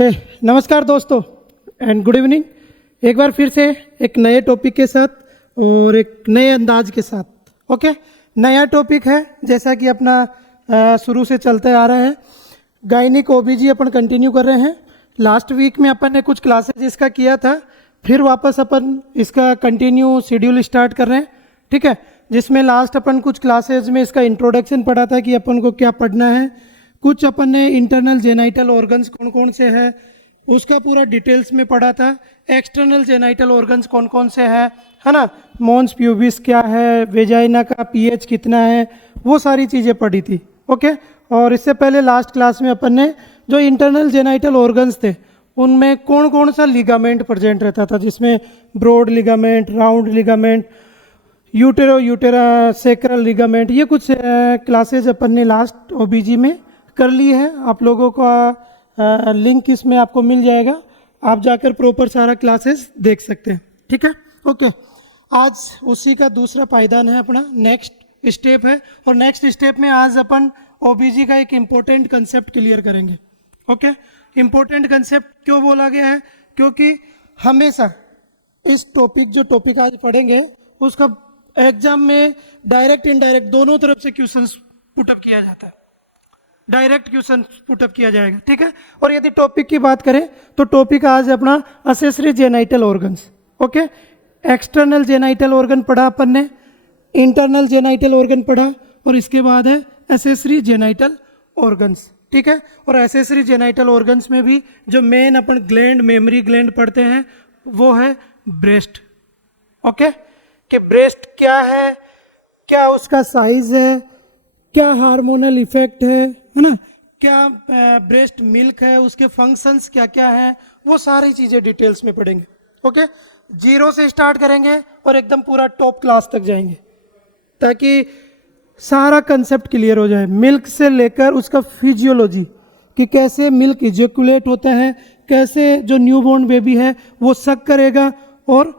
Okay नमस्कार दोस्तों and good evening. एक बार फिर से एक नए टॉपिक के साथ और एक नए अंदाज के साथ। ओके नया टॉपिक है जैसा कि अपना शुरू से चलते आ रहा है, गायनिक ओबीजी अपन कंटिन्यू कर रहे हैं। लास्ट वीक में अपन ने कुछ क्लासेज इसका किया था, फिर वापस अपन इसका कंटिन्यू शेड्यूल स्टार्ट कर रहे हैं। ठीक है, जिसमें लास्ट अपन कुछ क्लासेज में इसका इंट्रोडक्शन पढ़ा था कि अपन को क्या पढ़ना है। कुछ अपन ने इंटरनल जेनाइटल ऑर्गन्स कौन कौन से हैं उसका पूरा डिटेल्स में पढ़ा था। एक्सटर्नल जेनाइटल ऑर्गन्स कौन कौन से हैं, है ना, मॉन्स प्यूबिस क्या है, वेजाइना का पीएच कितना है, वो सारी चीज़ें पढ़ी थी। ओके, और इससे पहले लास्ट क्लास में अपन ने जो इंटरनल जेनाइटल ऑर्गन्स थे उनमें कौन कौन सा लिगामेंट प्रेजेंट रहता था, जिसमें broad ligament, round ligament, uterosacral ligament, ये कुछ क्लासेज अपन ने लास्ट ओबीजी में कर ली है। आप लोगों का लिंक इसमें आपको मिल जाएगा, आप जाकर प्रॉपर सारा क्लासेस देख सकते हैं। ठीक है, ओके। आज उसी का दूसरा पायदान है, अपना नेक्स्ट स्टेप है, और नेक्स्ट स्टेप में आज अपन ओबीजी का एक इम्पोर्टेंट कंसेप्ट क्लियर करेंगे। ओके, इम्पोर्टेंट कंसेप्ट क्यों बोला गया है, क्योंकि हमेशा इस टॉपिक आज पढ़ेंगे उसका एग्जाम में डायरेक्ट इनडायरेक्ट दोनों तरफ से क्वेश्चंस पुटअप किया जाता है, डायरेक्ट क्वेश्चन पुटअप किया जाएगा। ठीक है, और यदि टॉपिक की बात करें तो टॉपिक आज अपना accessory genital organs. Okay, external genital organ पढ़ा अपन ने, इंटरनल जेनाइटल ऑर्गन पढ़ा, और इसके बाद है एसेसरी जेनाइटल ऑर्गन्स। ठीक है, और एसेसरी जेनाइटल ऑर्गन्स में भी जो मेन अपन ग्लैंड, मेमरी ग्लैंड पढ़ते हैं वो है ब्रेस्ट। ओके, कि ब्रेस्ट क्या है, क्या उसका साइज है, क्या हार्मोनल इफेक्ट है ना, क्या ब्रेस्ट मिल्क है, उसके फंक्शंस क्या क्या हैं, वो सारी चीज़ें डिटेल्स में पढ़ेंगे। ओके, जीरो से स्टार्ट करेंगे और एकदम पूरा टॉप क्लास तक जाएंगे ताकि सारा कंसेप्ट क्लियर हो जाए। मिल्क से लेकर उसका फिजियोलॉजी कि कैसे मिल्क इजैकुलेट होता है, कैसे जो न्यूबॉर्न बेबी है वो सक करेगा और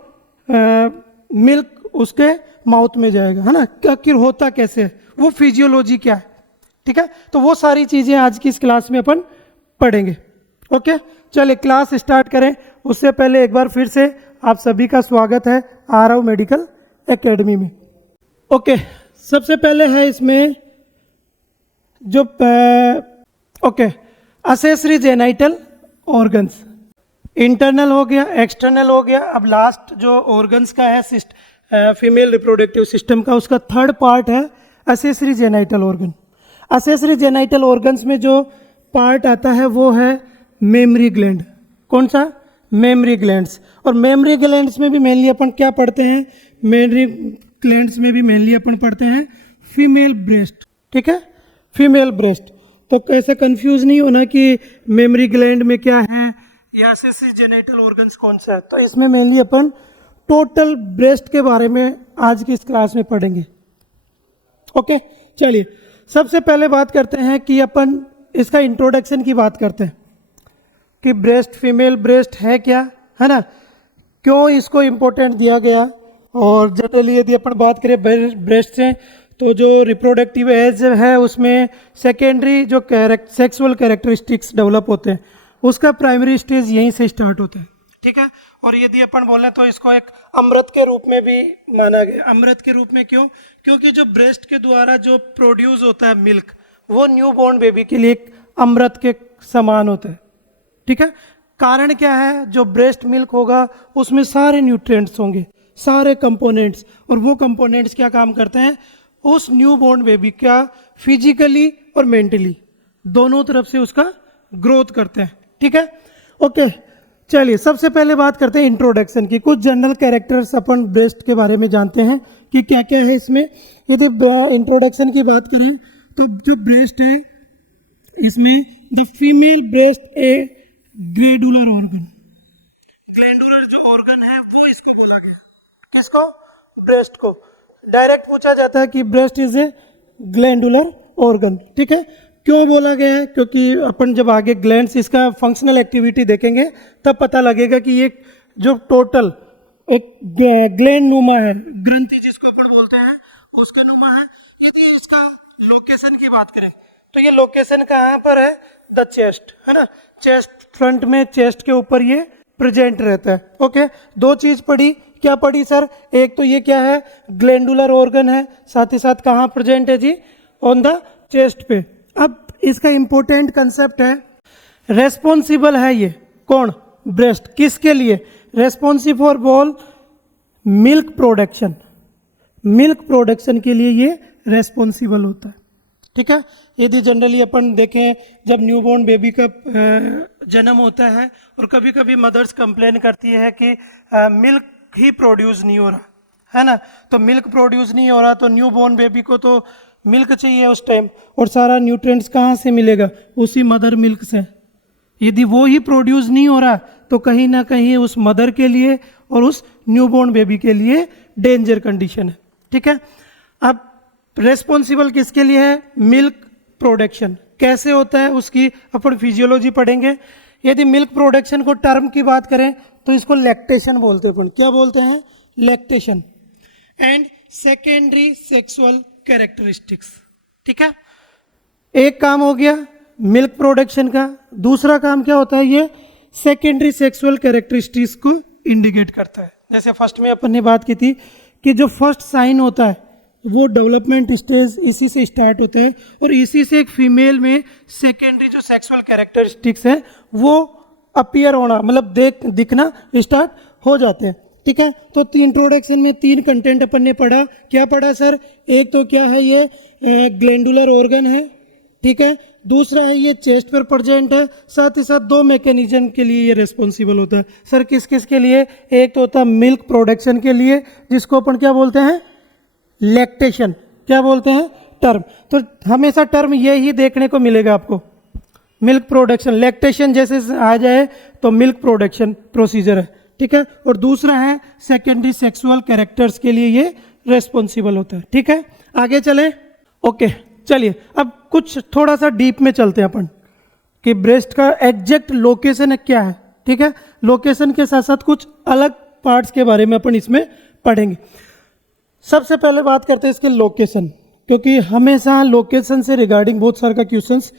मिल्क उसके माउथ में जाएगा, है ना, आखिर होता कैसे है, वो फिजियोलॉजी क्या है। ठीक है, तो वो सारी चीज़ें आज की इस क्लास में अपन पढ़ेंगे। ओके, चलिए क्लास स्टार्ट करें। उससे पहले एक बार फिर से आप सभी का स्वागत है आरव मेडिकल एकेडमी में। ओके, सबसे पहले है इसमें जो असेसरी जेनाइटल ऑर्गन्स, इंटरनल हो गया, एक्सटर्नल हो गया। अब लास्ट जो ऑर्गन्स का है फीमेल रिप्रोडक्टिव सिस्टम का, उसका थर्ड पार्ट है accessory genital organ. Accessory genital organs में जो पार्ट आता है वो है मेमरी ग्लैंड। कौन सा? Mammary glands. और मेमरी ग्लैंड्स में भी मेनली अपन क्या पढ़ते हैं, मेमरी ग्लैंड्स में भी मेनली अपन पढ़ते हैं फीमेल ब्रेस्ट। ठीक है, फीमेल ब्रेस्ट। तो ऐसा कंफ्यूज नहीं होना कि मेमरी ग्लैंड में क्या है या असेसरी जेनाइटल ऑर्गन्स कौन सा है। तो इसमें मेनली अपन टोटल ब्रेस्ट के बारे में आज की इस क्लास में पढ़ेंगे। ओके, चलिए सबसे पहले बात करते हैं कि अपन इसका इंट्रोडक्शन की बात करते हैं कि ब्रेस्ट, फीमेल ब्रेस्ट है क्या, है ना, क्यों इसको इम्पोर्टेंट दिया गया। और जनरली यदि अपन बात करें ब्रेस्ट से तो जो रिप्रोडक्टिव एज है उसमें सेकेंडरी जो सेक्सुअल कैरेक्टरिस्टिक्स डेवलप होते हैं उसका प्राइमरी स्टेज यहीं से स्टार्ट होता है। ठीक है, और यदि अपन बोलें तो इसको एक अमृत के रूप में भी माना गया। अमृत के रूप में क्यों? क्योंकि जो ब्रेस्ट के द्वारा जो प्रोड्यूस होता है मिल्क, वो न्यूबॉर्न बेबी के लिए एक अमृत के समान होता है। ठीक है, कारण क्या है, जो ब्रेस्ट मिल्क होगा उसमें सारे न्यूट्रिएंट्स होंगे, सारे कंपोनेंट्स, और वो कंपोनेंट्स क्या काम करते हैं, उस न्यूबॉर्न बेबी का फिजिकली और मेंटली दोनों तरफ से उसका ग्रोथ करते हैं। ठीक है, ओके, चलिए सबसे पहले बात करते हैं इंट्रोडक्शन की। कुछ जनरल कैरेक्टर्स अपन ब्रेस्ट के बारे में जानते हैं कि क्या क्या है इसमें। यदि इंट्रोडक्शन की बात करें तो जो ब्रेस्ट है इसमें the female breast A glandular organ, glandular जो ऑर्गन है वो इसको बोला गया। किसको? ब्रेस्ट को। डायरेक्ट पूछा जाता है कि breast is a glandular organ. ठीक है, क्यों बोला गया है? क्योंकि अपन जब आगे ग्लैंड्स इसका फंक्शनल एक्टिविटी देखेंगे तब पता लगेगा कि ये जो टोटल एक ग्लैंड नुमा है, ग्रंथि जिसको अपन बोलते हैं उसके नुमा है। यदि इसका लोकेशन की बात करें तो ये लोकेशन कहाँ पर है? द चेस्ट, है ना, चेस्ट फ्रंट में, चेस्ट के ऊपर ये प्रेजेंट रहता है। ओके, दो चीज पढ़ी, क्या पढ़ी सर? एक तो ये क्या है, ग्लैंडुलर ऑर्गन है, साथ ही साथ कहाँ प्रेजेंट है जी? ऑन द चेस्ट पे। अब इसका इंपॉर्टेंट कंसेप्ट है, रेस्पॉन्सिबल है ये कौन? ब्रेस्ट। किसके लिए? रेस्पॉन्सिबल फॉर बोल मिल्क प्रोडक्शन। मिल्क प्रोडक्शन के लिए ये रेस्पॉन्सिबल होता है। ठीक है, यदि जनरली अपन देखें जब न्यूबॉर्न बेबी का जन्म होता है और कभी कभी मदर्स कंप्लेन करती है कि मिल्क ही प्रोड्यूस नहीं हो रहा है ना, तो मिल्क प्रोड्यूस नहीं हो रहा तो न्यूबॉर्न बेबी को तो मिल्क चाहिए उस टाइम, और सारा न्यूट्रिएंट्स कहाँ से मिलेगा? उसी मदर मिल्क से। यदि वो ही प्रोड्यूस नहीं हो रहा तो कहीं ना कहीं उस मदर के लिए और उस न्यूबॉर्न बेबी के लिए डेंजर कंडीशन है। ठीक है, अब रेस्पॉन्सिबल किसके लिए है? Milk production. कैसे होता है उसकी अपन फिजियोलॉजी पढ़ेंगे। यदि मिल्क प्रोडक्शन को टर्म की बात करें तो इसको लैक्टेशन बोलते हैं अपन। क्या बोलते हैं? Lactation. And secondary sexual characteristics. ठीक है, एक काम हो गया मिल्क प्रोडक्शन का, दूसरा काम क्या होता है? ये सेकेंडरी सेक्सुअल कैरेक्टरिस्टिक्स को इंडिकेट करता है। जैसे फर्स्ट में अपन ने बात की थी कि जो फर्स्ट साइन होता है वो डेवलपमेंट स्टेज इसी से स्टार्ट होता है, और इसी से एक फीमेल में सेकेंडरी जो सेक्सुअल कैरेक्टरिस्टिक्स है वो अपीयर होना, मतलब दिखना स्टार्ट हो जाते हैं। ठीक है, तो इंट्रोडक्शन में 3 कंटेंट अपन ने पढ़ा। क्या पढ़ा सर? एक तो क्या है, ये ग्लैंडुलर ऑर्गन है। ठीक है, दूसरा है ये चेस्ट पर प्रेजेंट है, साथ ही साथ 2 मैकेनिज्म के लिए ये रेस्पॉन्सिबल होता है। सर किस किस के लिए? एक तो होता है मिल्क प्रोडक्शन के लिए, जिसको अपन क्या बोलते हैं? लैक्टेशन। क्या बोलते हैं? टर्म। तो हमेशा टर्म ये ही देखने को मिलेगा आपको, मिल्क प्रोडक्शन। लैक्टेशन जैसे आ जाए तो मिल्क प्रोडक्शन प्रोसीजर है। ठीक है, और दूसरा है सेकेंडरी सेक्सुअल कैरेक्टर्स के लिए ये रेस्पॉन्सिबल होता है। ठीक है, आगे चलें। ओके, चलिए अब कुछ थोड़ा सा डीप में चलते हैं अपन कि ब्रेस्ट का एग्जैक्ट लोकेशन क्या है। ठीक है, लोकेशन के साथ साथ कुछ अलग पार्ट्स के बारे में अपन इसमें पढ़ेंगे। सबसे पहले बात करते हैं इसके लोकेशन, क्योंकि हमेशा लोकेशन से रिगार्डिंग बहुत सारे का क्वेश्चंस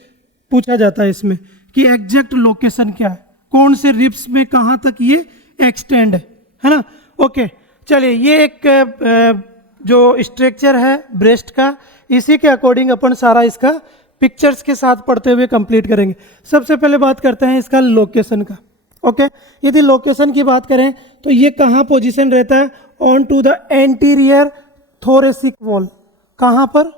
पूछा जाता है इसमें कि एग्जैक्ट लोकेशन क्या है, कौन से रिब्स में कहाँ तक ये एक्सटेंड है ना। ओके, चलिए ये एक जो स्ट्रक्चर है ब्रेस्ट का, इसी के अकॉर्डिंग अपन सारा इसका पिक्चर्स के साथ पढ़ते हुए कंप्लीट करेंगे। सबसे पहले बात करते हैं इसका लोकेशन का। ओके, यदि लोकेशन की बात करें तो ये कहाँ पोजीशन रहता है? On to the anterior thoracic wall. कहाँ पर?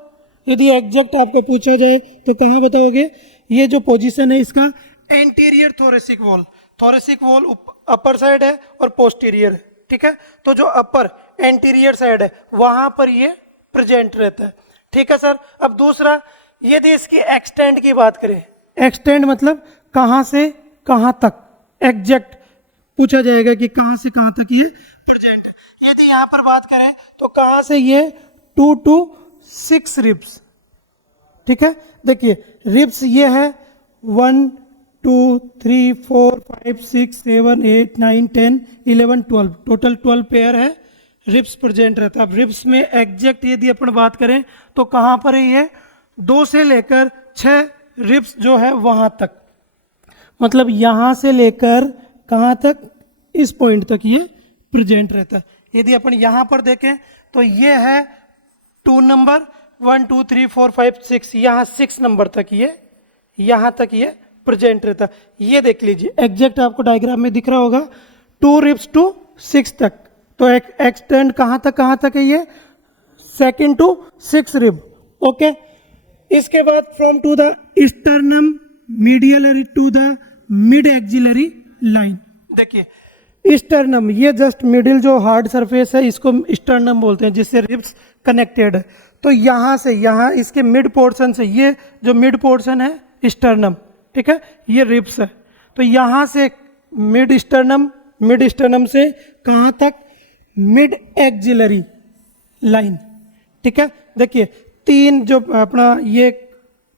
यदि एग्जैक्ट आपको पूछा जाए तो कहाँ बताओगे? ये जो पोजीशन है इसका anterior thoracic wall. Thoracic wall upper side है और पोस्टीरियर है। ठीक है, तो जो अपर एंटीरियर साइड है वहां पर ये प्रेजेंट रहता है। ठीक है सर, अब दूसरा यदि इसकी एक्सटेंड की बात करें, एक्सटेंड मतलब कहां से कहां तक, एग्जैक्ट पूछा जाएगा कि कहां से कहां तक ये प्रेजेंट है। यदि यहां पर बात करें तो कहां से ये 2 to 6 रिब्स। ठीक है, देखिए रिब्स ये है 1 2 3 4 5 6 7 8 9 10 11 12, टोटल 12 पेयर है रिब्स प्रेजेंट रहता है। अब रिब्स में एग्जैक्ट यदि अपन बात करें तो कहाँ पर है ये? 2 से लेकर 6 रिब्स जो है वहां तक, मतलब यहां से लेकर कहाँ तक? इस पॉइंट तक ये प्रेजेंट रहता है। यदि अपन यहां पर देखें तो ये है 2 नंबर, 1 2 3 4 5 6, यहाँ 6 नंबर तक ये यहाँ तक ये प्रेजेंट रहता है। ये देख लीजिए एग्जैक्ट आपको डायग्राम में दिख रहा होगा 2 रिब्स टू 6 तक। तो एक एक्सटेंड कहाँ तक है ये? 2nd to 6 rib. ओके, इसके बाद from to the sternum medially to the mid axillary line. देखिए स्टर्नम, ये जस्ट मिडिल जो हार्ड सरफेस है इसको स्टर्नम बोलते हैं, जिससे रिब्स कनेक्टेड है। तो यहाँ से यहाँ इसके मिड पोर्शन से, ये जो मिड पोर्शन है स्टर्नम, ठीक है, ये रिब्स है। तो यहाँ से मिड स्टर्नम से कहाँ तक? Mid axillary line. ठीक है, देखिए 3 जो अपना ये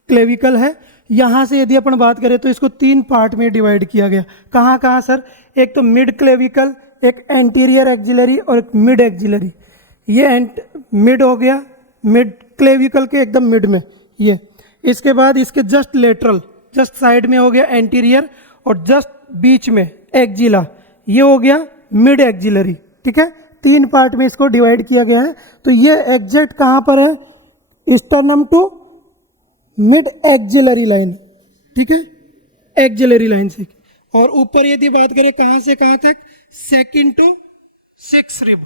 क्लेविकल है, यहाँ से यदि अपन बात करें तो इसको 3 पार्ट में डिवाइड किया गया। कहाँ कहाँ सर? एक तो मिड क्लेविकल, एक एंटीरियर एक्सिलरी और एक मिड एक्सिलरी। ये मिड हो गया, मिड क्लेविकल के एकदम मिड में ये। इसके बाद इसके जस्ट लेटरल, जस्ट साइड में हो गया एंटीरियर, और जस्ट बीच में एक्जिला, ये हो गया मिड एक्जिलरी, ठीक है। 3 पार्ट में इसको डिवाइड किया गया है। तो ये एग्जैक्ट कहाँ पर है, sternum to mid axillary line, ठीक है, एक्जिलरी लाइन से। और ऊपर यदि बात करें कहाँ से कहाँ तक, 2nd to 6th rib,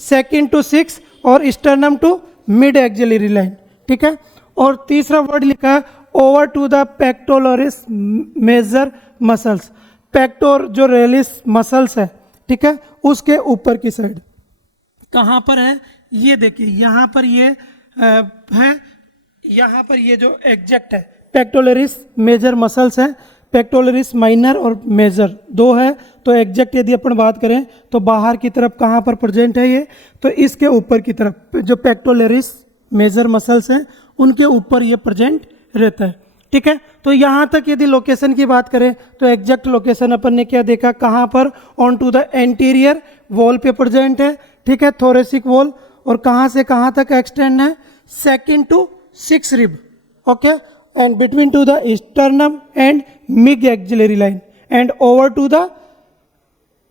2nd to 6 और sternum to mid axillary line, ठीक है। और तीसरा वर्ड लिखा है over to the pectoralis major muscles, पेक्टोर जो रेलिस मसल्स है, ठीक है, उसके ऊपर की साइड कहाँ पर है, ये देखिए यहाँ पर ये है, यहाँ पर ये जो एग्जैक्ट है पेक्टोलरिस मेजर मसल्स है, पेक्टोलरिस माइनर और मेजर 2 है। तो एग्जैक्ट यदि अपन बात करें तो बाहर की तरफ कहाँ पर प्रेजेंट है ये, तो इसके ऊपर की तरफ जो पेक्टोलरिस मेजर मसल्स हैं उनके ऊपर ये प्रेजेंट रहता है, ठीक है। तो यहाँ तक यदि लोकेशन की बात करें तो एग्जैक्ट लोकेशन अपन ने क्या देखा, कहाँ पर, on to the anterior wall पे प्रेजेंट है, ठीक है, थोरेसिक वॉल। और कहाँ से कहाँ तक एक्सटेंड है, 2nd to 6th rib, okay, and between to the sternum and mid axillary line and over to the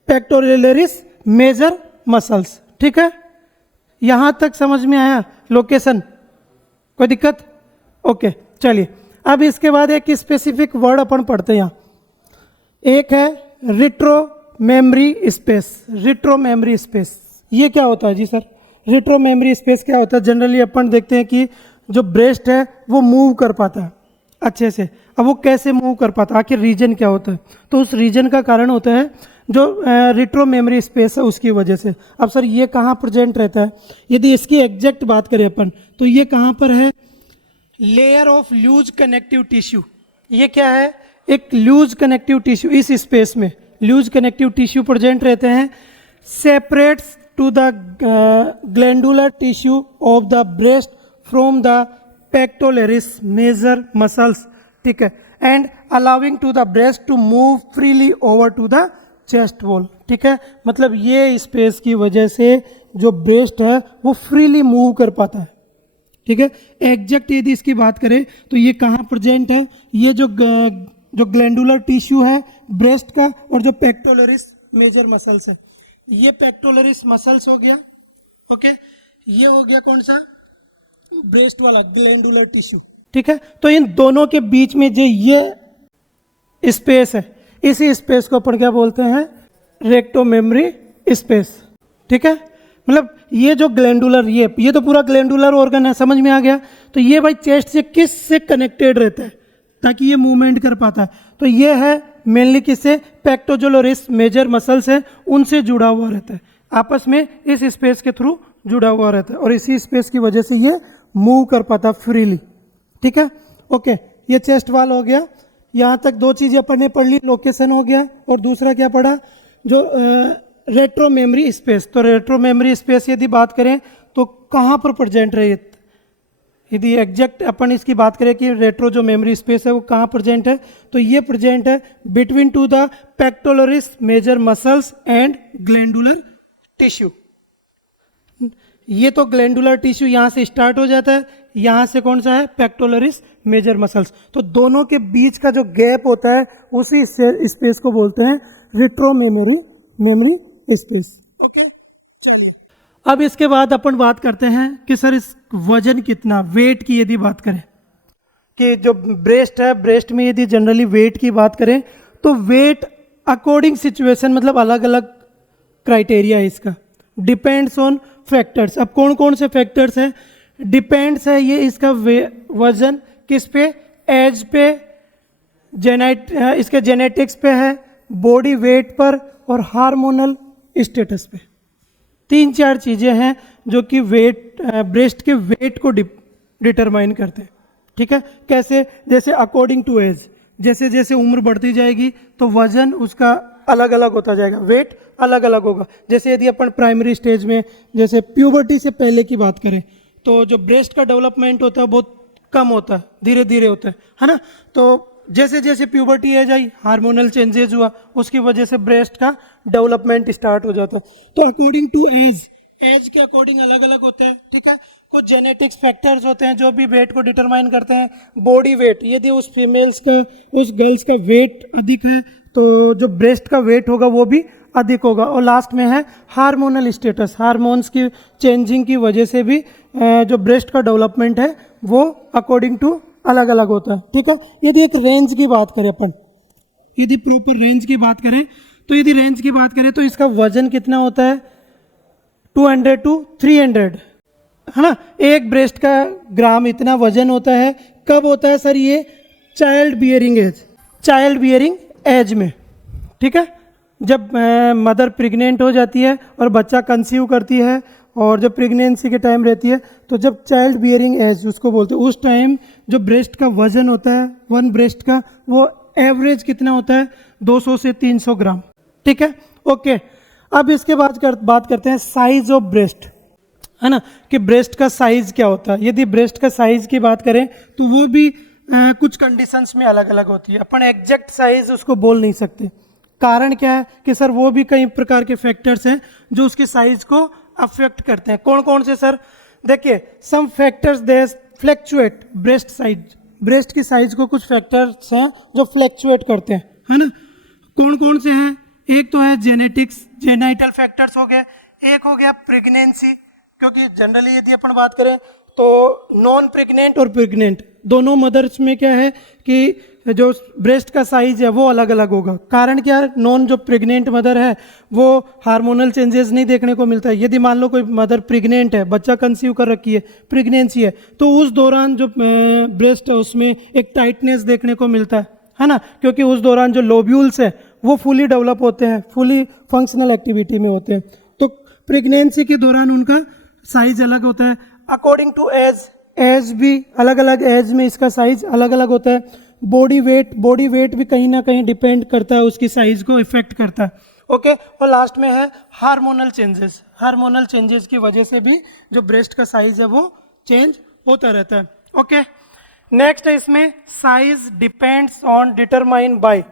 pectoralis major muscles, ठीक है। यहाँ तक समझ में आया लोकेशन, कोई दिक्कत, ओके। चलिए अब इसके बाद एक स्पेसिफिक वर्ड अपन पढ़ते हैं यहाँ, एक है retro memory space. Retro memory space ये क्या होता है जी सर, रिट्रो मेमोरी स्पेस क्या होता है? जनरली अपन देखते हैं कि जो ब्रेस्ट है वो मूव कर पाता है अच्छे से। अब वो कैसे मूव कर पाता है, आखिर रीजन क्या होता है? तो उस रीजन का कारण होता है जो रिट्रो मेमोरी स्पेस है उसकी वजह से। अब सर ये कहाँ प्रेजेंट रहता है? यदि इसकी एग्जैक्ट बात करें अपन तो ये कहाँ पर है, layer of loose connective tissue. ये क्या है, एक लूज कनेक्टिव टिश्यू, इस स्पेस में लूज कनेक्टिव टिश्यू प्रेजेंट रहते हैं, separates to the glandular tissue of the breast from the pectoralis major muscles, ठीक है, and allowing to the breast to move freely over to the chest wall, ठीक है। मतलब ये space की वजह से जो ब्रेस्ट है वो फ्रीली मूव कर पाता है, ठीक है। एग्जैक्ट यदि इसकी बात करें तो ये कहाँ प्रेजेंट है, ये जो ग्लैंडुलर टिश्यू है ब्रेस्ट का और जो पेक्टोलरिस मेजर मसल्स है, ये पेक्टोलरिस मसल्स हो गया, ओके, ये हो गया कौन सा, ब्रेस्ट वाला ग्लैंडुलर टिश्यू, ठीक है। तो इन दोनों के बीच में जो ये स्पेस है, इसी स्पेस को अपन क्या बोलते हैं, रेक्टो मेमोरी स्पेस, ठीक है। मतलब ये जो ग्लैंडुलर, ये तो पूरा ग्लैंडुलर ऑर्गन है, समझ में आ गया। तो ये भाई चेस्ट से किस से कनेक्टेड रहता है ताकि ये मूवमेंट कर पाता है, तो ये है मेनली किससे, पेक्टोलरिस मेजर मसल्स है उनसे जुड़ा हुआ रहता है, आपस में इस स्पेस के थ्रू जुड़ा हुआ रहता है और इसी स्पेस की वजह से ये मूव कर पाता फ्रीली, ठीक है। ओके, ये चेस्ट वाल हो गया। यहाँ तक दो चीज़ें अपन ने पढ़ ली, लोकेशन हो गया और दूसरा क्या पढ़ा, जो रेट्रो मेमोरी स्पेस। तो रेट्रो मेमोरी स्पेस यदि बात करें तो कहाँ पर प्रेजेंट रही, यदि एग्जैक्ट अपन इसकी बात करें कि रेट्रो जो मेमोरी स्पेस है वो कहाँ प्रेजेंट है, तो ये प्रेजेंट है between to the pectoralis major muscles and glandular tissue. ये तो ग्लैंडुलर टिश्यू यहाँ से स्टार्ट हो जाता है, यहाँ से कौन सा है, पेक्टोलरिस मेजर मसल्स। तो दोनों के बीच का जो गैप होता है उसी स्पेस को बोलते हैं रेट्रो मेमोरी स्पेस, ओके। चलिए अब इसके बाद अपन बात करते हैं कि सर इस वजन कितना, वेट की यदि बात करें कि जो ब्रेस्ट है, ब्रेस्ट में यदि जनरली वेट की बात करें तो वेट अकॉर्डिंग सिचुएशन, मतलब अलग अलग क्राइटेरिया है इसका, डिपेंड्स ऑन फैक्टर्स। अब कौन कौन से फैक्टर्स हैं, डिपेंड्स है ये इसका वजन किस पे, एज पे, इसके जेनेटिक्स पे है, बॉडी वेट पर और हार्मोनल स्टेटस पे। 3-4 चीज़ें हैं जो कि वेट, ब्रेस्ट के वेट को डिटरमाइन करते हैं, ठीक है। कैसे, जैसे अकॉर्डिंग टू एज, जैसे जैसे उम्र बढ़ती जाएगी तो वजन उसका अलग अलग होता जाएगा, वेट अलग अलग होगा। जैसे यदि अपन प्राइमरी स्टेज में, जैसे प्यूबर्टी से पहले की बात करें तो जो ब्रेस्ट का डेवलपमेंट होता है बहुत कम होता है, धीरे धीरे होता है ना। तो जैसे जैसे प्यूबर्टी एज आई, हार्मोनल चेंजेस हुआ, उसकी वजह से ब्रेस्ट का डेवलपमेंट स्टार्ट हो जाता है। तो अकॉर्डिंग टू एज, एज के अकॉर्डिंग अलग अलग होता है, ठीक है। कुछ जेनेटिक्स फैक्टर्स होते हैं जो भी वेट को डिटरमाइन करते हैं। बॉडी वेट, यदि उस फीमेल्स का, उस गर्ल्स का वेट अधिक है तो जो ब्रेस्ट का वेट होगा वो भी अधिक होगा। और लास्ट में है हार्मोनल स्टेटस, हार्मोन्स की चेंजिंग की वजह से भी जो ब्रेस्ट का डेवलपमेंट है वो अकॉर्डिंग टू अलग अलग होता है। ठीक है, यदि एक रेंज की बात करें अपन, यदि प्रॉपर रेंज की बात करें तो यदि रेंज की बात करें तो इसका वजन कितना होता है 200 to 300, है ना। एक ब्रेस्ट का ग्राम इतना वजन होता है। कब होता है सर ये? Child bearing age, child bearing age में। ठीक है, जब मदर प्रेग्नेंट हो जाती है और बच्चा कंसीव करती है और जब प्रेगनेंसी के टाइम रहती है तो जब चाइल्ड बियरिंग एज उसको बोलते हैं, उस टाइम जो ब्रेस्ट का वजन होता है वन ब्रेस्ट का वो एवरेज कितना होता है 200 से 300 ग्राम। ठीक है, ओके। अब इसके बाद बात करते हैं साइज ऑफ ब्रेस्ट, है ना, कि ब्रेस्ट का साइज क्या होता है। यदि ब्रेस्ट का साइज की बात करें तो वो भी कुछ कंडीशंस में अलग अलग होती है। अपन एग्जैक्ट साइज उसको बोल नहीं सकते। कारण क्या है कि सर वो भी कई प्रकार के फैक्टर्स हैं जो उसके साइज को अफेक्ट करते हैं। कौन कौन से सर? देखिए, some factors they fluctuate breast size, breast की साइज को कुछ फैक्टर्स हैं जो फ्लैक्चुएट करते हैं, है ना। कौन कौन से हैं? एक तो है जेनेटिक्स, जेनाइटल फैक्टर्स हो गए। एक हो गया प्रेगनेंसी, क्योंकि जनरली यदि अपन बात करें तो नॉन प्रेग्नेंट और प्रेग्नेंट दोनों मदर्स में क्या है कि जो ब्रेस्ट का साइज है वो अलग अलग होगा। कारण क्या है? नॉन जो प्रेग्नेंट मदर है वो हार्मोनल चेंजेस नहीं देखने को मिलता है। यदि मान लो कोई मदर प्रेग्नेंट है, बच्चा कंसीव कर रखी है, प्रेगनेंसी है, तो उस दौरान जो ब्रेस्ट है उसमें एक टाइटनेस देखने को मिलता है ना, क्योंकि उस दौरान जो लोब्यूल्स है वो फुली डेवलप होते हैं, फुली फंक्शनल एक्टिविटी में होते हैं। तो प्रेगनेंसी के दौरान उनका साइज अलग होता है। अकॉर्डिंग टू एज, एज भी अलग अलग एज में इसका साइज अलग अलग होता है। बॉडी वेट भी कहीं ना कहीं डिपेंड करता है, उसकी साइज को इफेक्ट करता है। ओके, और लास्ट में है हार्मोनल चेंजेस। हार्मोनल चेंजेस की वजह से भी जो ब्रेस्ट का साइज है वो चेंज होता रहता है। ओके, नेक्स्ट है इसमें size depends on determine by,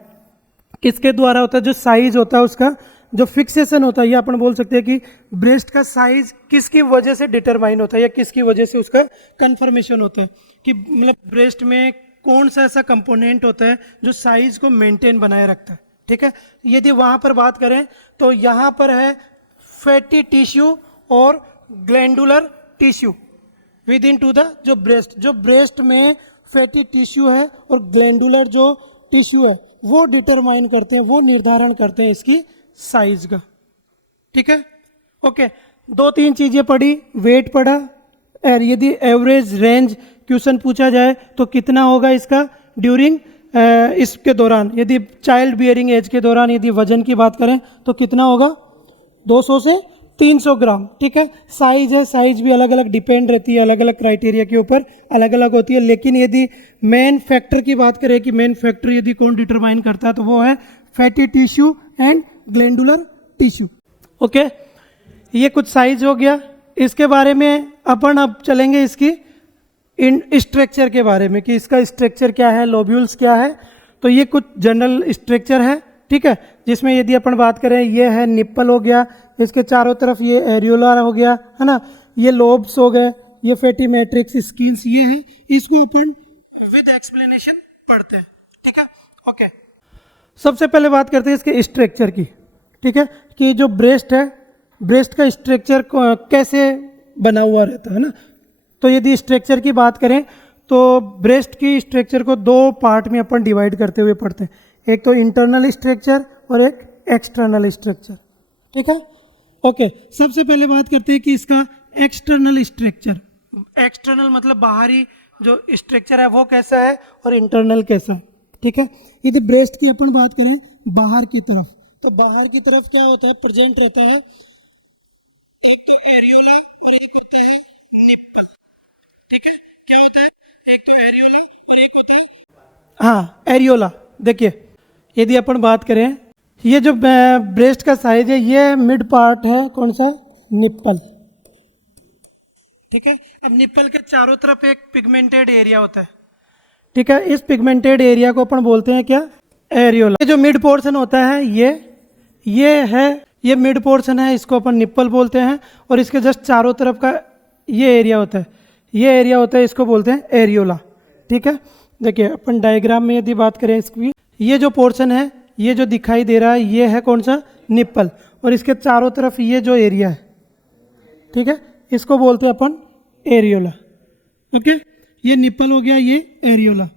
किसके द्वारा होता है? जो साइज होता है उसका जो फिक्सेशन होता है, या अपन बोल सकते हैं कि ब्रेस्ट का साइज किसकी वजह से डिटरमाइन होता है या किसकी वजह से उसका कंफर्मेशन होता है, कि मतलब ब्रेस्ट में कौन सा ऐसा कंपोनेंट होता है जो साइज को मेंटेन बनाए रखता है। ठीक है, यदि वहाँ पर बात करें तो यहाँ पर है फैटी टिश्यू और glandular tissue with in to the जो ब्रेस्ट में फैटी टिश्यू है और ग्लैंडुलर जो टिश्यू है वो डिटरमाइन करते हैं, वो निर्धारण करते हैं इसकी साइज का। ठीक है, ओके। दो तीन चीजें पढ़ी, वेट पढ़ा, और यदि एवरेज रेंज क्वेश्चन पूछा जाए तो कितना होगा इसका ड्यूरिंग इसके दौरान, यदि चाइल्ड बियरिंग एज के दौरान यदि वजन की बात करें तो कितना होगा 200 से 300 ग्राम। ठीक है, साइज है, साइज भी अलग अलग डिपेंड रहती है, अलग अलग क्राइटेरिया के ऊपर अलग अलग होती है। लेकिन यदि मेन फैक्टर की बात करें कि मेन फैक्टर यदि कौन डिटरमाइन करता है तो वो है fatty tissue and glandular tissue. Okay, ये कुछ साइज हो गया। इसके बारे में अपन अब चलेंगे इसकी इन स्ट्रक्चर के बारे में कि इसका स्ट्रक्चर क्या है, लोब्यूल्स क्या है। तो ये कुछ जनरल स्ट्रक्चर है। ठीक है, जिसमें यदि अपन बात करें ये है निप्पल हो गया, इसके चारों तरफ ये एरियोला हो गया, है ना, ये लोब्स हो गए, ये फैटी मैट्रिक्स स्किल्स ये है। इसको अपन विद एक्सप्लेनेशन पढ़ते हैं। ठीक है, ओके। सबसे पहले बात करते हैं इसके स्ट्रक्चर की। ठीक है, कि जो ब्रेस्ट है, ब्रेस्ट का स्ट्रक्चर कैसे बना हुआ रहता है ना। तो यदि स्ट्रक्चर की बात करें तो ब्रेस्ट की स्ट्रक्चर को दो पार्ट में अपन डिवाइड करते हुए पढ़ते हैं, एक तो इंटरनल स्ट्रक्चर और एक एक्सटर्नल स्ट्रक्चर। ठीक है, ओके। सबसे पहले बात करते हैं कि इसका एक्सटर्नल स्ट्रक्चर, एक्सटर्नल मतलब बाहरी जो स्ट्रक्चर है वो कैसा है और इंटरनल कैसा है। ठीक है, यदि ब्रेस्ट की अपन बात करें बाहर की तरफ, तो बाहर की तरफ क्या होता है, प्रेजेंट रहता है एक तो एरियोला और एक होता है निप्पल। ठीक है, क्या होता है, एक तो एरियोला और एक होता है, हाँ, एरियोला। देखिए, यदि अपन बात करें ये जो ब्रेस्ट का साइज है ये मिड पार्ट है कौन सा, निप्पल। ठीक है, अब निप्पल के चारों तरफ एक पिगमेंटेड एरिया होता है। ठीक है, इस पिगमेंटेड एरिया को अपन बोलते हैं क्या, एरियोला। ये जो मिड पोर्शन होता है ये है, ये मिड पोर्शन है, इसको अपन निप्पल बोलते हैं। और इसके जस्ट चारों तरफ का ये एरिया होता है, ये एरिया होता है, इसको बोलते हैं एरियोला। ठीक है, देखिए अपन डायग्राम में यदि बात करें इसकी, ये जो पोर्शन है, ये जो दिखाई दे रहा है, ये है कौन सा, निप्पल, और इसके चारों तरफ ये जो एरिया है, ठीक है, इसको बोलते हैं अपन एरियोला। ओके, ये निप्पल हो गया, ये एरियोला।